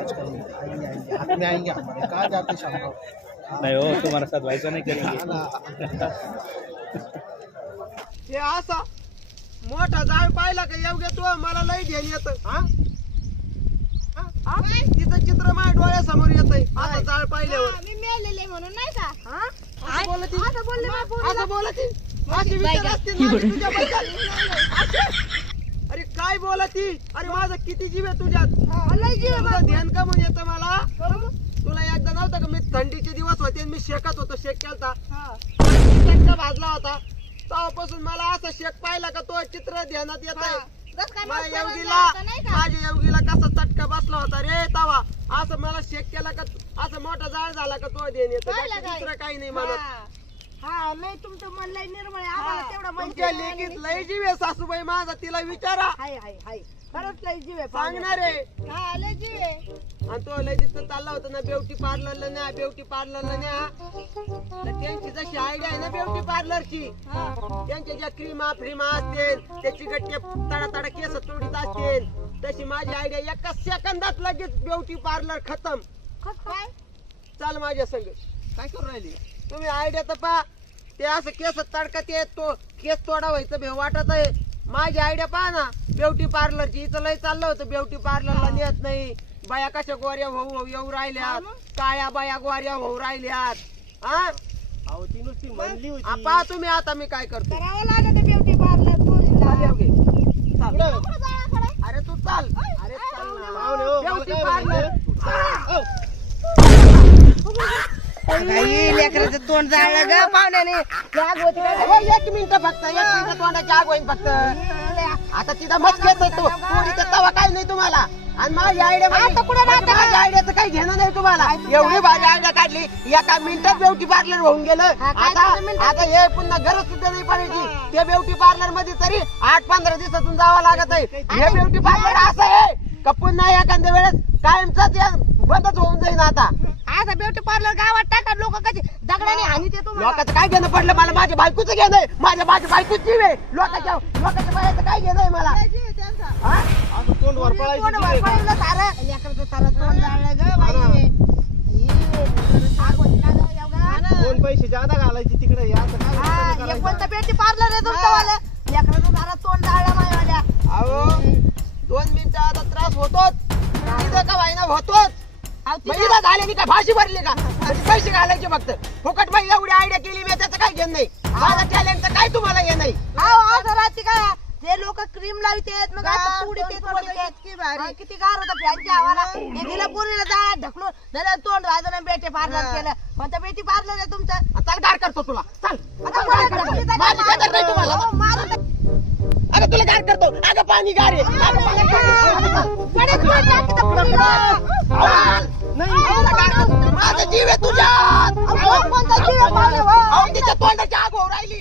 हाथ में आएंगे हमारे कहाँ जाते शाम को नहीं हो तुम्हारे साथ वैसा नहीं करेंगे हे असा मोठा जाळ पाहिला का योग्य तू मला लई घेऊन येत तिचं चित्र माझ्या डोळ्यासमोर येतंय आता जाळ पाहिल्यावर मी मेलेले म्हणून नाही का असं बोलती असं बोलले मा पोरीला. असं बोलती अशी विचार असतील ना तुझ्याबद्दल. अरे काय बोलती अरे माझं किती जीव आहे तुझ्यात लय जीव आहे तुझं ध्यान का म्हणून येतं मला तुला एकदा नव्हतं का मी थंडीचे दिवस होते आणि मी शेकत होतो शेक केलता चटका भाजला होता तेव्हापासून मला असं शेक पाहिला का तो चित्र ध्यानात येत आहे माझ्या योगीला कसा चटका बसला होता रे तवा असं मला शेक केला का असं मोठा जाळ झाला का तो ध्यान येतो दुसरं काही नाही म्हणत हा नाही तुमचं मन लय निर्मळ आहे आम्हाला तेवढं माहिती तुमच्या लेकीत लय जीव आहे सासूबाई माझा तिला विचारा हाय हाय हाय खरंच लय जीव आहे सांगणार आहे हा लय जीव आहे आणि तो लय तिथं चालला होता ना ब्युटी पार्लरला न्या ब्युटी पार्लरला न्या तर त्यांची जशी आयडिया आहे ना ब्युटी पार्लरची त्यांच्या ज्या क्रीमा फ्रीमा असतील त्याची गट्टे तडा केस तोडीत असतील तशी माझी आयडिया एका सेकंदात लगेच ब्युटी पार्लर खतम काय चाल माझ्या संग काय करू राहिली तुम्ही आयडिया तर पहा ते असं केस तडकत येत तो केस तोडा व्हायचं भेव वाटत आहे माझी आयडिया पहा ना ब्युटी पार्लरची इथं लय चाललं होतं ब्युटी पार्लरला नेत नाही बाया कशा गोऱ्या होऊ येऊ राहिल्यात काळ्या बाया गोऱ्या होऊ राहिल्यात हा अहो ती नुसती म्हणली होती पहा तुम्ही आता मी काय करतो करावं लागत ब्युटी पार्लर पोरीला अरे तू चाल अरे चाल ना. पाहुणे हो, मला ब्युटी काय पार्लर लेकराचं तोंड जाळलं ग पाहुण्याने जाग होती का? एक मिनिट फक्त एक मिनिट तोंडाची आग होईल फक्त आता तिथं मस्त येत तो पोरीचा तवा काय नाही तुम्हाला आणि माझी आयडिया माझ्या आयडियाचं काही घेणं नाही तुम्हाला एवढी भारी आयडिया काढली एका मिनिटात ब्युटी पार्लर होऊन गेलं आता हे पुन्हा गरज सुद्धा नाही पडायची ते ब्युटी पार्लर मध्ये तरी 8-15 दिवसातून जावं लागत आहे हे ब्युटी पार्लर असं आहे का पुन्हा एखाद्या वेळेस कायमचाच बंदच होऊन जाईल आता आता ब्युटी पार्लर गावात टाका लोक कशी दगडाने हानी ते तुम्हाला लोकांचं काय घेणं पडलं मला माझ्या बायकोचं घेणं आहे माझ्या बायकोच जीव आहे लोकांच्या बायाचं काय घेणं आहे मला हा? असं तोंड वर पळायचं तोंड वर पडलं सारं लेकराचं सारं तोंड जाळलं ग बाई आग होती ना ग एवढं दोन पैसे जादा घालायचे तिकडे हे असं काय एक कोणतं ब्युटी पार्लर आहे तुमचं लेकराचं सारं तोंड जाळलं माझ्या अहो 2 मिनिटं आता त्रास होतोच इथं का वाईना होतोच इथं झाले काय फाशी भरली का म्हणजे पैसे घालायचे फक्त फुकट बाई एवढी आयडिया केली मी त्याचं काय घेणं नाही माझं टॅलेंटचं काय तुम्हाला हे नाही काय ते लोक क्रीम लावतात मग आता पुढे ते किती गार होतं फॅनच्या हवाला हे दिलं पुरीला जा ढकलून त्याला तोंड वाजवलं आणि ब्युटी पार्लर केलं म्हणतं ब्युटी पार्लर आहे तुमचं चल गार करतो तुला चल आता मला ढकलून जायचं माझी कदर नाही तुम्हाला मारून अगं तुला गार करतो अगं पाणी गार आहे अगं पाणी गार आहे. कडक मार टाकतं पुरीला. नाही तुला गार करतो. माझा जीव आहे तुझ्यात कोणता जीव आहे पाहुणे, हो. तिच्या तोंडाची आग होऊ राहिली